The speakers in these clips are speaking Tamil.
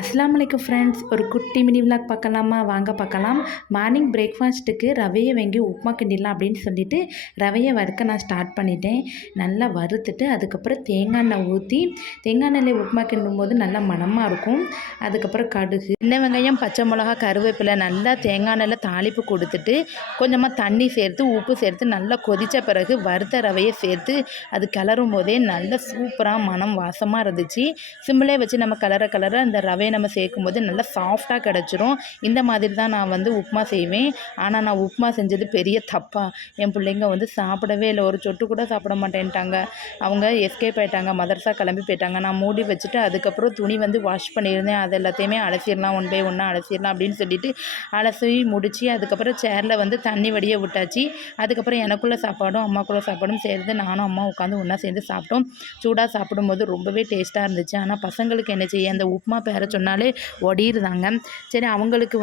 அஸ்ஸலாமு அலைக்கும் ஃப்ரெண்ட்ஸ், ஒரு குட்டி மினி விலாக் பார்க்கலாமா? வாங்க பார்க்கலாம். மார்னிங் பிரேக்ஃபாஸ்ட்டுக்கு ரவையை வாங்கி உப்புமா கிண்டிடலாம் அப்படின்னு சொல்லிட்டு ரவையை வறுக்க நான் ஸ்டார்ட் பண்ணிட்டேன். நல்லா வறுத்துட்டு அதுக்கப்புறம் தேங்காய் எண்ணெய் ஊற்றி தேங்காய் எண்ணெயில் உப்புமா கிண்டும்போது நல்லா மணமாக இருக்கும். அதுக்கப்புறம் கடுகு, சின்ன வெங்காயம், பச்சை மிளகா, கருவேப்பிலை நல்லா தேங்காய் எண்ணெயில் தாளிப்பு கொடுத்துட்டு கொஞ்சமாக தண்ணி சேர்த்து உப்பு சேர்த்து நல்லா கொதித்த பிறகு வறுத்த ரவையை சேர்த்து அது கிளறும் போதே நல்ல சூப்பராக மனம் வாசமாக இருந்துச்சு. சிம்மிலே வச்சு நம்ம கிளற அந்த ரவை நம்ம சேர்க்கும்போது நல்லா சாஃப்டாக கிடச்சிரும். இந்த மாதிரி தான் நான் உப்புமா செய்வேன். ஆனால் நான் உப்புமா செஞ்சது பெரிய தப்பா என் பிள்ளைங்க சாப்பிடவே இல்லை. ஒரு சொட்டு கூட சாப்பிட மாட்டேன்ட்டாங்க. அவங்க எஸ்கேப் ஆகிட்டாங்க, மதரசா கிளம்பி போயிட்டாங்க. நான் மூடி வச்சுட்டு அதுக்கப்புறம் துணி வாஷ் பண்ணியிருந்தேன். அது எல்லாத்தையுமே அலசிடலாம், ஒன் பை ஒன்னாக அலசிடலாம் அப்படின்னு சொல்லிட்டு அலசி முடித்து அதுக்கப்புறம் சேரில் தண்ணி வடிய விட்டாச்சு. அதுக்கப்புறம் எனக்குள்ள சாப்பாடும் அம்மாக்குள்ள சாப்பாடும் சேர்ந்து நானும் அம்மா உட்காந்து ஒன்றா சேர்ந்து சாப்பிட்டோம். சூடாக சாப்பிடும்போது ரொம்பவே டேஸ்ட்டாக இருந்துச்சு. ஆனால் பசங்களுக்கு என்ன செய்ய, அந்த உப்புமா பேர சொன்னாலே ஒடிருதாங்க. சரி, அவங்களுக்கு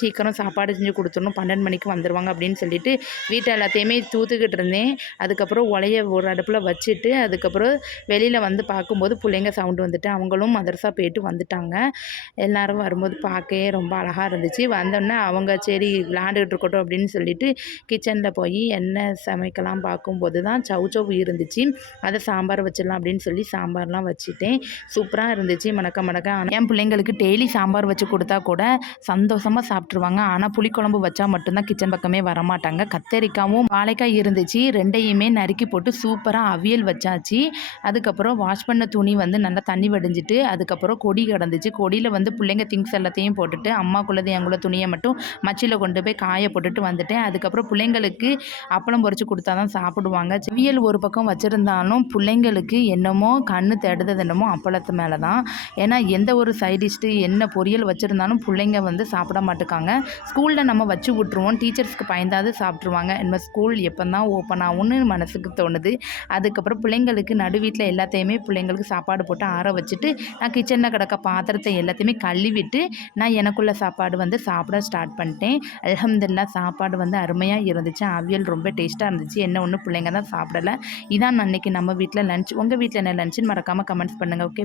சீக்கிரம் சாப்பாடு செஞ்சு கொடுத்துடணும், 12 மணிக்கு வந்துடுவாங்க அப்படின்னு சொல்லிட்டு வீட்டை எல்லாத்தையுமே தூத்துக்கிட்டு இருந்தேன். அதுக்கப்புறம் உலைய ஒரு அடுப்பில் வச்சுட்டு அதுக்கப்புறம் வெளியில் பார்க்கும்போது பிள்ளைங்க சவுண்டு வந்துட்டு அவங்களும் மதரசா போயிட்டு வந்துட்டாங்க. எல்லோரும் வரும்போது பார்க்கவே ரொம்ப அழகாக இருந்துச்சு. வந்தோடனே அவங்க சரி விளையாண்டுக்கிட்டு இருக்கட்டும் அப்படின்னு சொல்லிட்டு கிச்சனில் போய் என்ன சமைக்கலாம் பார்க்கும்போது தான் சவுச்சவு இருந்துச்சு. அதை சாம்பார் வச்சிடலாம் அப்படின்னு சொல்லி சாம்பார்லாம் வச்சுட்டேன். சூப்பராக இருந்துச்சு, மணக்க மணக்க. என் பிள்ளைங்களுக்கு டெய்லி சாம்பார் வச்சு கொடுத்தா கூட சந்தோஷமாக சாப்பிட்ருவாங்க. ஆனால் புளிக்குழம்பு வச்சா மட்டும்தான் கிச்சன் பக்கமே வரமாட்டாங்க. கத்தரிக்காவும் வாழைக்காய் இருந்துச்சு, ரெண்டையுமே நறுக்கி போட்டு சூப்பராக அவியல் வச்சாச்சு. அதுக்கப்புறம் வாஷ் பண்ண துணி நல்லா தண்ணி வடிஞ்சிட்டு அதுக்கப்புறம் கொடி கிடந்துச்சு. கொடியில் பிள்ளைங்க திங்ஸ் எல்லாத்தையும் போட்டுட்டு அம்மாக்குள்ளது எங்குள்ள துணியை மட்டும் மச்சியில் கொண்டு போய் காய போட்டுட்டு வந்துட்டேன். அதுக்கப்புறம் பிள்ளைங்களுக்கு அப்பளம் பொரிச்சு கொடுத்தா தான் சாப்பிடுவாங்க. அவியல் ஒரு பக்கம் வச்சுருந்தாலும் பிள்ளைங்களுக்கு என்னமோ கண்ணு தேடுறது என்னமோ அப்பளத்து மேலே தான். ஏன்னா எந்த ஒரு சைடிஷ்டு என்ன பொரியல் வச்சுருந்தாலும் பிள்ளைங்க சாப்பிட மாட்டுக்காங்க. ஸ்கூலில் நம்ம வச்சு விட்ருவோம், டீச்சர்ஸ்க்கு பயந்தாது சாப்பிட்ருவாங்க. நம்ம ஸ்கூல் எப்போ தான் ஓப்பன் ஆகும்னு மனசுக்கு தோணுது. அதுக்கப்புறம் பிள்ளைங்களுக்கு நடு வீட்டில் எல்லாத்தையுமே பிள்ளைங்களுக்கு சாப்பாடு போட்டு ஆற வச்சுட்டு நான் கிச்சனில் கிடக்க பாத்திரத்தை எல்லாத்தையுமே கழுவிட்டு நான் எனக்குள்ள சாப்பாடு சாப்பிட ஸ்டார்ட் பண்ணிட்டேன். அல்ஹம்துலில்லாஹ் சாப்பாடு அருமையாக இருந்துச்சு. அவியல் ரொம்ப டேஸ்ட்டாக இருந்துச்சு. என்ன ஒன்று பிள்ளைங்க தான் சாப்பிடலை. இதான் அன்றைக்கி நம்ம வீட்டில் லஞ்ச். உங்கள் வீட்டில் என்ன லஞ்சுன்னு மறக்காமல் கமெண்ட்ஸ் பண்ணுங்கள். ஓகே.